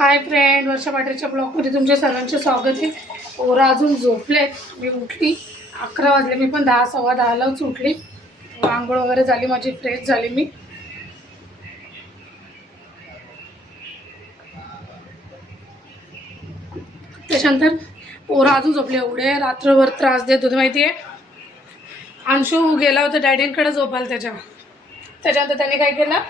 Hi friend, वर्षा पाटीलच्या ब्लॉगमध्ये तुमच्या सर्वांचे स्वागत आहे. पोरं अजून झोपलेत. मी उठली 11 वाजले. मी पण 10 सव्वा 10लाच उठली. आंघोळ वगैरे झाली माझी, फ्रेश झाली मी. त्याच्यानंतर पोरं अजून झोपले. एवढे रात्रभर त्रास देत होते माहिती आहे. अंशू गेला होता डॅडींकडे झोपायला त्याच्यानंतर त्याने काय केलं,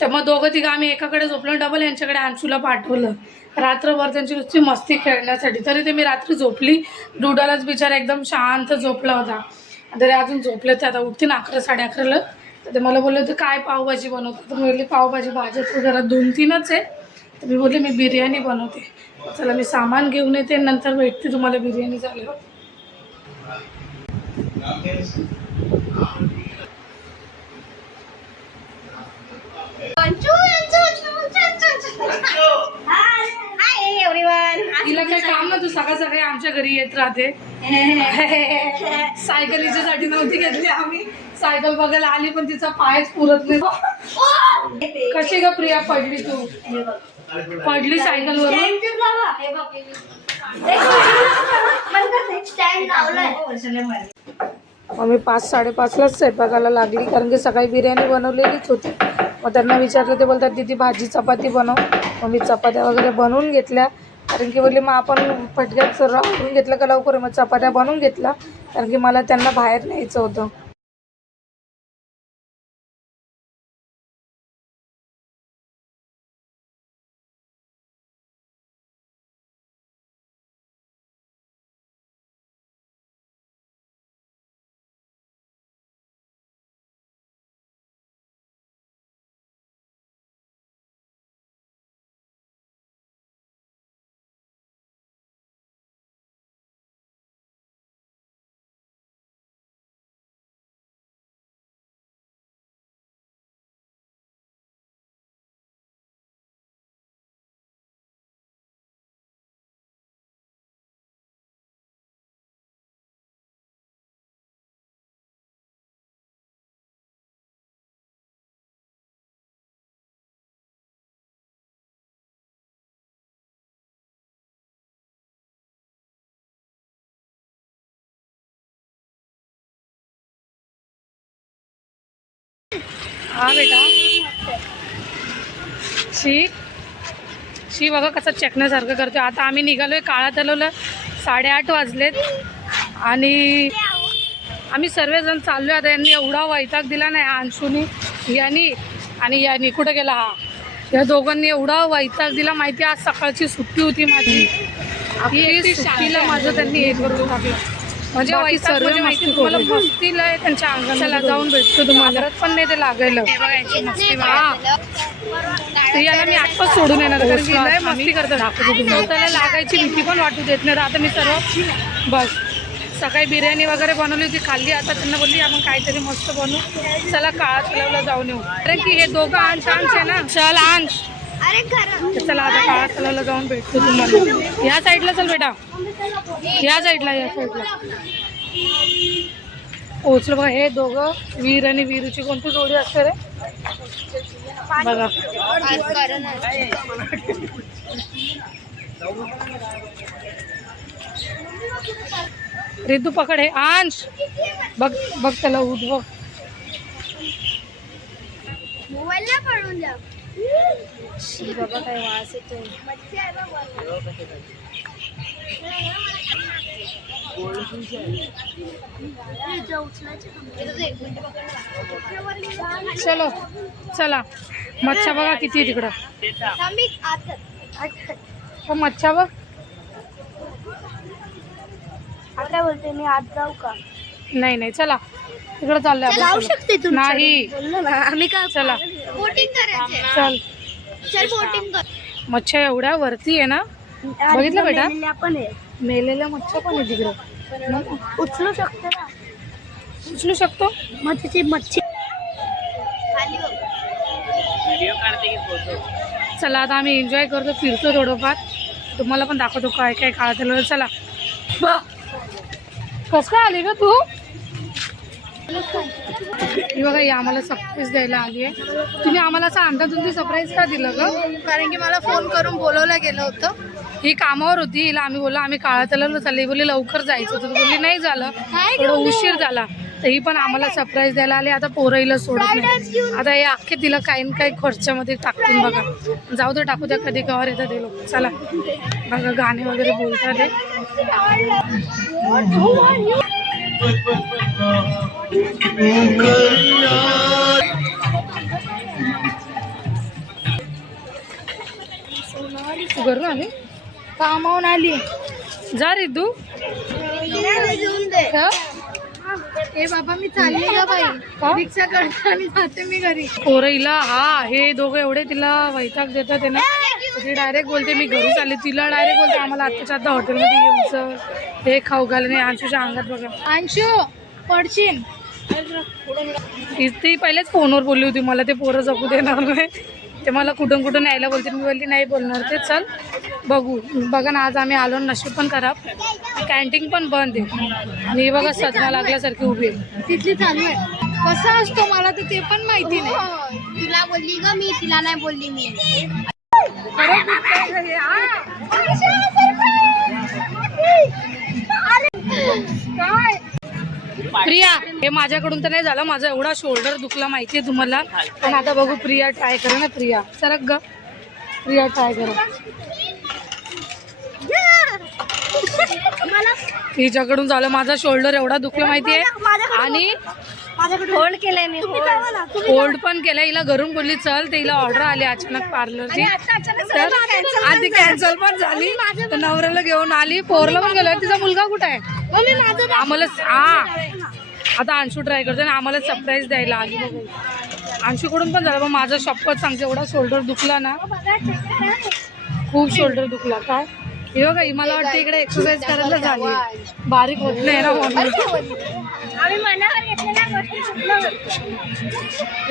तर मग दोघं तिघं आम्ही एकाकडे झोपलो, डबल यांच्याकडे अंशूला पाठवलं रात्रभर त्यांची नुसती मस्ती खेळण्यासाठी. तरी ते मी रात्री झोपली. डुडालाच बिचारा एकदम शांत झोपला होता. तरी अजून झोपले ते आता उठतील 11 साडे 11ला. तर ते मला बोलले होते काय पावभाजी बनवते, तर मी बोलली पावभाजी भाज्या तर घरात 2-3च आहे. तर मी बोलले मी बिर्याणी बनवते. चला मी सामान घेऊन येते, नंतर भेटते तुम्हाला बिर्याणी झाल्यावर. तिला काय काम ना, तू सकाळ सकाळी आमच्या घरी येत राहते. सायकल हिच्यासाठी नव्हती घेतली आम्ही. सायकल बघायला आली पण तिचा पायच पुरत नाही. कशी ग प्रिया पडली तू? पडली सायकल वरून. मग मी 5-5:30लाच स्वयंपाकाला लागली, कारण की सकाळी बिर्याणी बनवलेलीच होती. मग त्यांना विचारलं, ते बोलतात दीदी भाजी चपाती बनव. मग मी चपात्या वगैरे बनवून घेतल्या, कारण की बोलली मग आपण पटक्यात सर्व आवरून घेतलं का लवकर. मग चपात्या बनवून घेतल्या, कारण की मला त्यांना बाहेर न्यायचं होतं. हा बेटा, शी बघा कसं चकण्यासारखं करतो. आता आम्ही निघालोय काळा तलावला. 8:30 वाजलेत आणि आम्ही सर्वजण चाललो. आता यांनी एवढा वैताग दिला नाही, अंशुनी यानी कुठं गेला हा, या दोघांनी एवढा वैताग दिला माहिती. आज सकाळची सुट्टी होती माझी, ही सुट्टीला माझं त्यांनी हे करून टाकलं. म्हणजे वैताग म्हणजे माहिती तुम्हाला, मस्तीला आहे त्यांच्या अंगणाला. जाऊन भेटतो तुम्हाला पण नाही ते लागायला. याला मी आत्ताच सोडून येणार, कारण की लय मस्ती करतो. त्याला लागायची भीती पण वाटू देत नाही. आता मी सर्व बस सकाळी बिर्याणी वगैरे बनवली होती, खाल्ली. आता त्यांना बोलली आपण काहीतरी मस्त बनवू, चला काळा तलावला जाऊन येऊ. कारण की हे दोघं अंश आहे ना. चल अंश, चला आता काळा तलावला जाऊन भेटतो तुम्हाला. या साईडला चल बेटा, या साईडला पोचलो बघा. हे दोघं वीर आणि वीरूची कोणती जोडी असते रे बघा. रितू पकड, हे अंश बघ बघ त्याला उठ बघ. बाबा काय वास येतोय. चलो चला, मच्छा बघा किती तिकडं. मच्छा बघ. आता बोलते मी आत जाऊ का? नाही चला तिकडं चाललंय. जाऊ शकते तू? नाही आम्ही का? चला बोटिंग करायचं. चल चल बोटिंग कर. मच्छा एवढ्या वरती आहे ना, बघितलं बेटा? पण आहे, मेलेल्या मच्छा पण आहे तिकडं. उचलू शकतो ना, उचलू शकतो. मग तिची मच्छी. चला आता आम्ही एन्जॉय करतो, फिरतो थोडंफार, तुम्हाला पण दाखवतो काय काय काळा तलाव. चला कसं आली ग तू? ही बघा ही आम्हाला सरप्राईज द्यायला आली आहे. तुम्ही आम्हाला असं अंदाजून सरप्राईज का दिलं ग? कारण की मला फोन करून बोलवलं गेलं होतं. ही कामावर होती, हिला आम्ही बोललो आम्ही काळा तलावला चालली, बोलली लवकर जायचं होतं, बोलली नाही झालं, थोडं उशीर झाला. तर ही पण आम्हाला सरप्राईज द्यायला आली. आता पोरं हिला सोडत नाही, आता हे अख्खे तिला काही ना काही खर्चामध्ये टाकतील बघा. जाऊ दे टाकू द्या, कधी कवर येतात ते लोक. चला बघा गाणे वगैरे बोलतात ते. घरून आली, कामावून आली. जा रे तू. ए बाबा मी चालली का बाई, रिक्षा करते आणि जाते मी घरी. पोरं हिला हे दोघं एवढे तिला वैताग देतात आहे ना. ती डायरेक्ट बोलते मी घरी चालले, तिला डायरेक्ट बोलते आम्हाला आत्ताच्या आता हॉटेलमध्ये येऊन चल, हे खाऊ घाल. नाही अंशूच्या अंगात बघा, अंशू पडशील. ती पहिलेच फोनवर बोलली होती मला ते पोरं जगू देणार नाही, ते मला कुठून कुठून यायला बोलते. मी बोलली नाही बोलणार ते, चल बघू. बघा ना आज आम्ही आलो, नशीब पण खराब, कॅन्टीन पण बंद आहे आणि ही बघा सदमा लागल्यासारखी उभी आहे. तिथली चालू आहे. कसा असतो मला तर ते पण माहिती नाही. तुला बोलली ग मी, तिला नाही बोलली मी. प्रिया हे माझ्याकडून तर नाही झालं, माझा एवढा शोल्डर दुखला माहितीये तुम्हाला. पण आता बघू प्रिया ट्राय करा ना. प्रिया सरक ग, प्रिया ट्राय करा. तिच्याकडून झालं, माझा शोल्डर एवढा दुखला माहितीये. आणि होल्ड केलंय मी, होल्ड पण केलंय. हिला घरून बोलली चल, ते हिला ऑर्डर आली अचानक पार्लरची, तर आधी कॅन्सल पण झाली. तर नवऱ्याला घेऊन आली, पोरला पण गेलो. तिचा मुलगा कुठे आहे? आम्हाला आता अंशू ट्राय करतो आणि आम्हाला सरप्राईज द्यायला आली. बघू अंशूकडून पण झालं, पण माझं शपथ सांगते एवढा शोल्डर दुखला ना, खूप शोल्डर दुखला. काय हे बघा, ही मला वाटतं इकडे एक्सरसाइज करायला झाली, बारीक होत नाही ना म्हणून.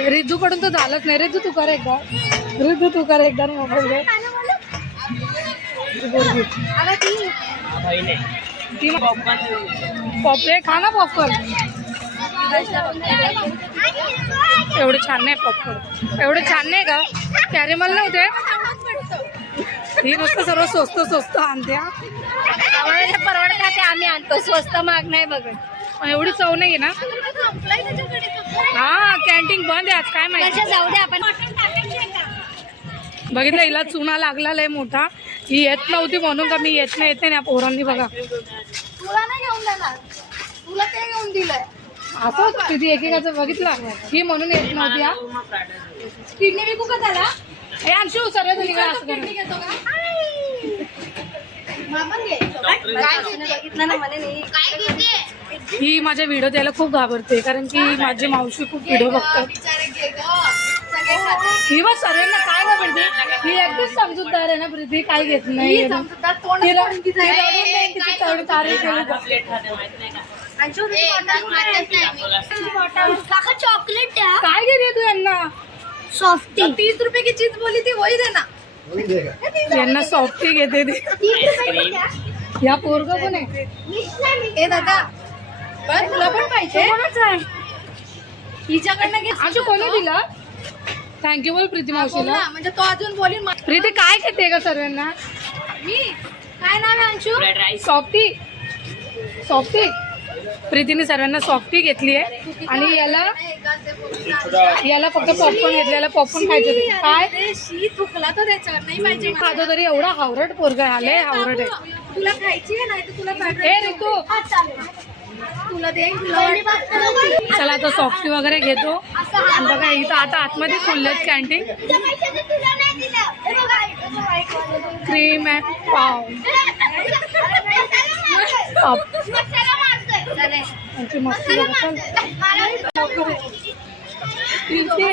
रिद्धू कडून तर झालंच नाही. रिद्धू तू कर एकदा, रिद्धू तू कर एकदा मोबाईल घे. पॉपकॉर्न खा ना, पॉपकॉर्न एवढे छान नाही. पॉपकॉर्न एवढे छान नाही का? कॅरेमल नव्हते. ही नुसतं सर्व स्वस्त स्वस्त आणते. परवडत ते आम्ही आणतो, स्वस्त महाग नाही बघत. एवढी चव नाही ना. हा कॅन्टीन बंद आहे आज, काय माहिती. जाऊ दे आपण. बघितलं हिला चुना लागला लय मोठा. ही येत नव्हती म्हणून का मी येत नाही ना पोरांनी बघा. तुला नाही घेऊन देणार, तुला ते घेऊन दिलंय. असं किती एकेकाचं बघितलं. ही म्हणून येत नव्हती. हा किडनी विकू का त्याला? हे अंशू सर्व तुझी काय असं करा. घेतो का? बघितलं ना म्हणे नाही. काय घेते? ही माझ्या व्हिडिओ द्यायला खूप घाबरते, कारण की माझी मावशी खूप व्हिडिओ बघतात. ही बघ सर्वांना काय घाबरते. ही एकदम समजूतदार आहे ना प्रीती, काय घेत नाही. चॉकलेट द्या. काय घेते तू यांना? सॉफ्टी 30 रुपये की चीज बोली थी, वही देना. यांना सॉफ्टी घेते ती. या पोरग पण आहे. ए दादा बरं, तुला पण पाहिजे? हिच्याकडनं घे. अंशू कोणी दिला? थँक्यू बोल प्रीती मावशीला. म्हणजे तो अजून बोलीन. प्रीती काय घेते का सर्वांना? मी काय नाव आहे अंशू? सॉफ्टी. सॉफ्टी प्रीतीने सर्वांना सॉफ्टी घेतली आहे. आणि याला फक्त पॉपकॉर्न घेतले. याला पॉपकॉर्न खायचे होते. काय थुकला तो त्याच्यावर नाही पाहिजे. खातो तरी एवढा हावरट पोरगा आले. हावरट आहे. तुला खायची आहे नाही तर तुला हे ऋतू तुला दे. चला आता सॉफ्टी वगैरे घेतो. आणि बघा इथं आता आतमध्ये खुललेत कॅन्टीन. क्रीम अँड पाव त्यांची मस्ती बघा. प्रीती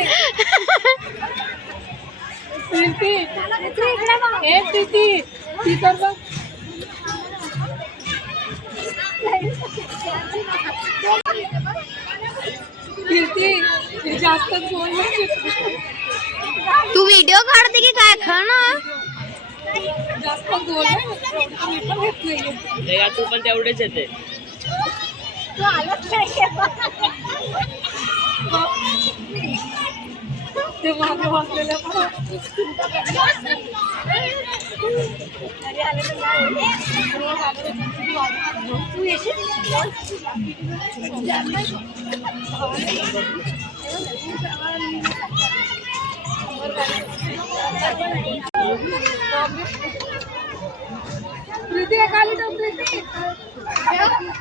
हे प्रीती ती तर बघ. प्रीती जास्तच बोल. तू व्हिडिओ काढते की काय? खा ना. जास्त बोल. तू पण तेवढेच येते. तू आलाच नाही. ते मागे बसलेलं पण. तू येशील? प्रीती एक आली तर प्रीती.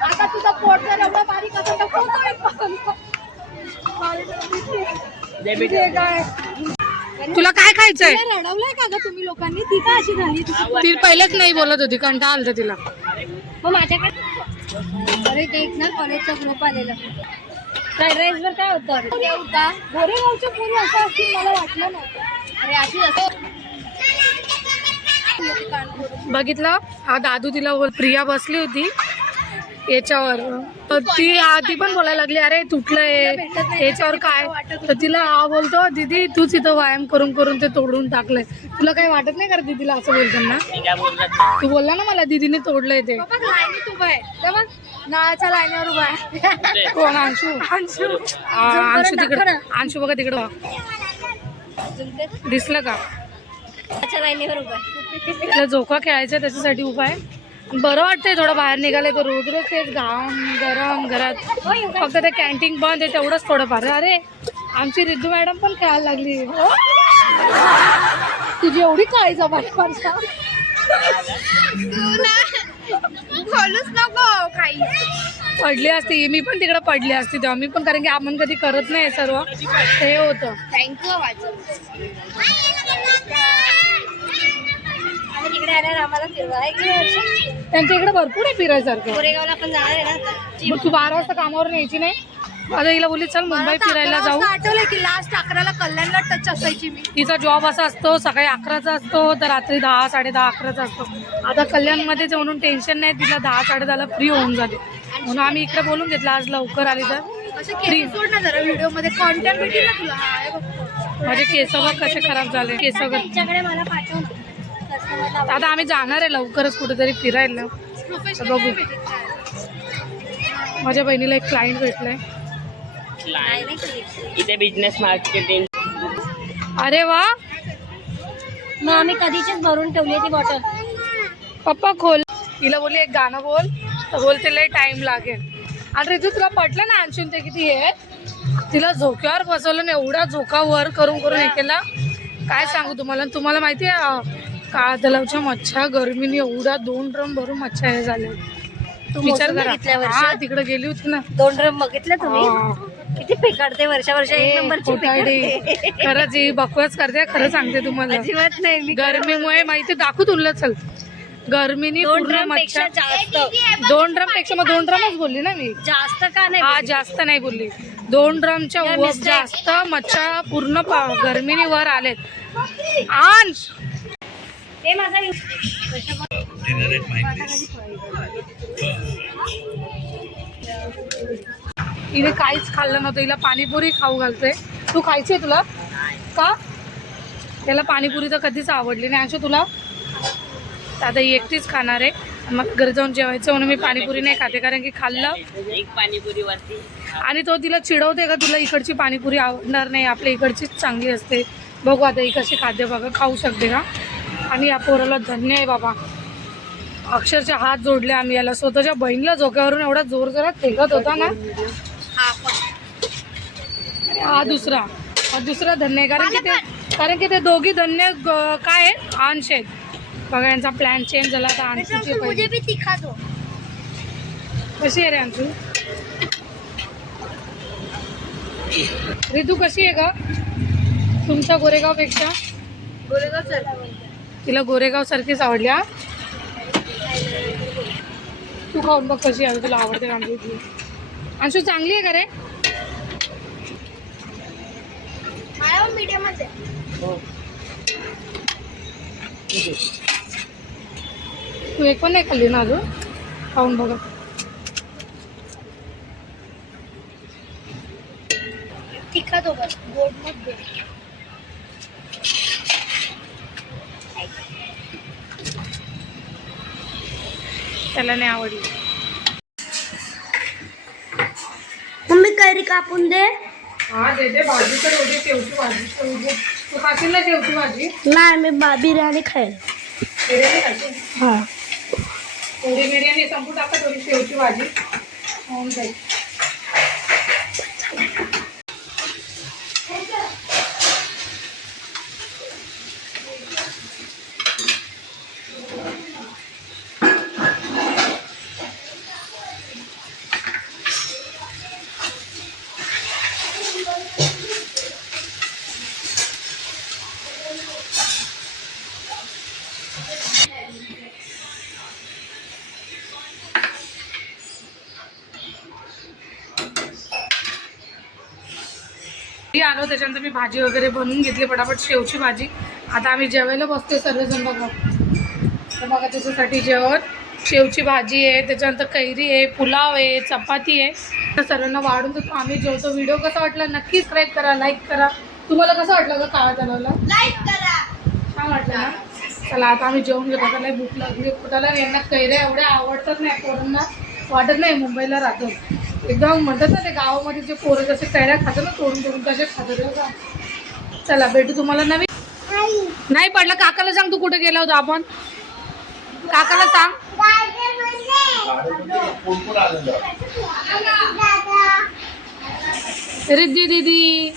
आता तुझा पोट जर एवढा बारीक असेल तर प्रीती एक आहे. तुला काय खायचंय? रडवलंय का ग तुम्ही लोकांनी? ती का अशी झाली? ती पहिलेच नाही बोलत होती, कंटाळा आलता तिला. मग माझ्याकडे अरे ते एक ना कॉलेजचा ग्रुप आलेला. फ्राईड राईस वर काय होतं? होता गोरेगावच्या पोरी असं असतील मला वाटलं नव्हतं. अरे अशी असं बघितलं हा दादू तिला प्रिया बसली होती याच्यावर, तर ती पण बोलायला लागली अरे तुटलंय याच्यावर काय, तर तिला हा बोलतो दीदी तूच इथं व्यायाम करून करून ते तोडून टाकलंय. तुला काही वाटत नाही का दीदीला असं बोलताना? तू बोलला ना मला दीदीने तोडलंय ते. लाईनीत उभा आहे तेव्हा नळाच्या लाईनीवर उभा आहे. कोण? अंशू. अंशू तिकडं, अंशू बघा तिकडं दिसलं का? लाईनीवर उभा आहे. तिला झोका खेळायचा त्याच्यासाठी उभा आहे. बरं वाटतंय थोडं बाहेर निघालंय तर रोज रोज तेच घाम गरम घरात, फक्त ते कॅन्टीन बंद आहे तेवढंच थोडंफार. अरे आमची रिद्धू मॅडम पण खेळायला लागली. तुझी एवढी काळी जबाब बोलूच नको काही. पडली असती मी पण, तिकडे पडली असती तेव्हा मी पण, कारण की आपण कधी करत नाही सर्व ते होतं. थँक्यू तिकडे आल्यावर आम्हाला फिरवा. त्यांच्या इकडे भरपूर आहे फिरायसारखं. गोरेगावला पण जाणार आहे ना. मग तू 12 वाजता कामावर यायची नाही? आता हिला बोलली चल मुंबई फिरायला जाऊ. आठवलं की लास्ट 11ला कल्याणला टच असायची मी. तिचा जॉब असा असतो सकाळी 11चा असतो तर रात्री 10, 10:30, 11चा असतो. आता कल्याणमध्येच म्हणून टेन्शन नाही, तिला 10, 10:30ला फ्री होऊन जाते म्हणून आम्ही इकडे बोलून घेतलं आज लवकर आली तर फ्री. सोड ना जरा व्हिडिओ मध्ये कॉन्टेंट भेटेल ना तुला. माझे केस बघ कसे खराब झाले. केस बघ. तुमच्याकडे मला पाठव ना. आता आम्ही जाणार आहे लवकरच कुठेतरी फिरायला, तर बघू. माझ्या बहिणीला एक क्लायंट भेटलाय इथे बिझनेस मार्केटिंग. अरे वा. मग आम्ही कधीचीच भरून ठेवली ती बॉटल. पप्पा खोल. तिला बोलली एक गाणं बोल, तर बोलते लय टाइम लागेल. आणि रितू तुला पटलं ना अंशून ते किती आहे? तिला झोक्यावर बसवलं ना, एवढा झोका वर करून करून हे केला काय सांगू तुम्हाला. तुम्हाला माहिती आहे काळा तलावच्या मच्छा गरमीने एवढा 2 ड्रम भरून मच्छा हे झाले. विचार करा. हा तिकडे गेली होती ना. 2 ड्रम बघितलं तुम्ही? किती पेकाडते वर्षा एक नंबरची. खरंच ही बकवास करते, खरं सांगते तुम्हाला. अजिबात नाही. मी गरमीमुळे माहिती दाखवू तुला चल. गरमीने पूर्ण मच्छा. 2 ड्रम पेक्षा मग 2 ड्रमच बोलली ना मी. जास्त का नाही? हा जास्त नाही बोलली. 2 ड्रमच्या वर जास्त मच्छा पूर्ण गरमीने वर आलेत. अंश ते माझा हिने काहीच खाल्लं नव्हतं. हिला पाणीपुरी खाऊ घालते. तू खायची आहे तुला का? त्याला पाणीपुरी तर कधीच आवडली नाही. अंशू तुला? आता ही एकटीच खाणार आहे. मग घरी जाऊन जेवायचं म्हणून मी पाणीपुरी नाही खाते, कारण की खाल्लं एक पाणीपुरी वरती. आणि तो तिला चिडवते का तुला इकडची पाणीपुरी आवडणार नाही, आपल्या इकडचीच चांगली असते. बघू आता ही कशी खाते बघा. खाऊ शकते का? आणि या पोराला धन्य आहे बाबा. अक्षरशः हात जोडले आम्ही याला. स्वतःच्या बहिणीला झोक्यावरून एवढा जोर जोरात फेकत होता ना. हा दुसरा धन्य आहे, कारण की ते दोघी धन्य काय आहे अंश आहेत बघा. यांचा प्लॅन चेंज झाला आता. अंशूची पहिली कशी आहे रे अंशू? रितू कशी आहे का तुमच्या गोरेगावपेक्षा? तिला गोरेगाव सारखीच आवडली. हा तू खाऊन बघ कशी आहे, तुला आवडते का आमची इथली. अंशू चांगली आहे का रे? तू एक पण नाही खाल्ली ना अजून? खाऊन बघा. तिखट होतं गोड मध्ये. त्याला नाही आवडली. तरी कापून दे. हा देते. भाजी तर होती, शेवची भाजी. तू खाशील ना शेवची भाजी? नाही मी बिर्याणी खाईल. बिर्याणी खाशील? हा. थोडी बिर्याणी संपू टाका, थोडी शेवची भाजी होऊन जाईल. आलो त्याच्यानंतर मी भाजी वगैरे बनवून घेतली पटापट, शेवची भाजी. आता आम्ही जेवायला बसतोय सर्वजण बघा. तर बघा त्याच्यासाठी जेवण, शेवची भाजी आहे, त्याच्यानंतर कैरी आहे, पुलाव आहे, चपाती आहे. तर सर्वांना वाढून देतो, आम्ही जेवतो. व्हिडिओ कसा वाटला नक्की सबस्क्राईब करा, लाईक करा. तुम्हाला कसं वाटलं का काळा तलावला? लाईक करा. छान वाटलं ना? चला आता आम्ही जेवून घेतो. आता लई भूक लागली पोटाला. यांना कैऱ्या एवढ्या आवडतात नाही, पोरांना वाटत नाही मुंबईला राहतो एकदम म्हणतात ना ते गावामध्ये जे पोरं जसे कैऱ्या खातात ना तोडून तोडून तसे खातात बघा. चला भेटू तुम्हाला नवीन. नाही पडलं. काकाला सांग तू कुठे गेला होता आपण. काकाला सांग. रिद्धी दीदी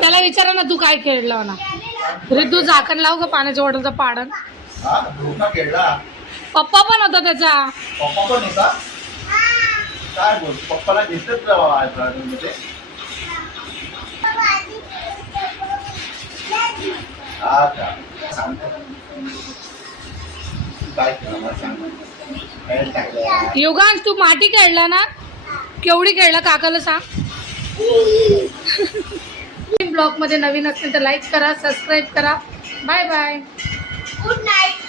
त्याला विचारा ना तू काय खेळला ना. रिद्धू झाकण लाव का पाण्याच्या बॉटलचं पाडण. पप्पा पण होता त्याचा. पप्पा पण होता. काय बोलतो पप्पाला घेतच मध्ये. हा का सांगतो काय केलं मला सांग. योगांश तू माती खेळला ना. केवढी खेळला काकाला सांग. ब्लॉग मध्ये नवीन असेल तर लाईक करा, सबस्क्राईब करा. Bye bye. Good night.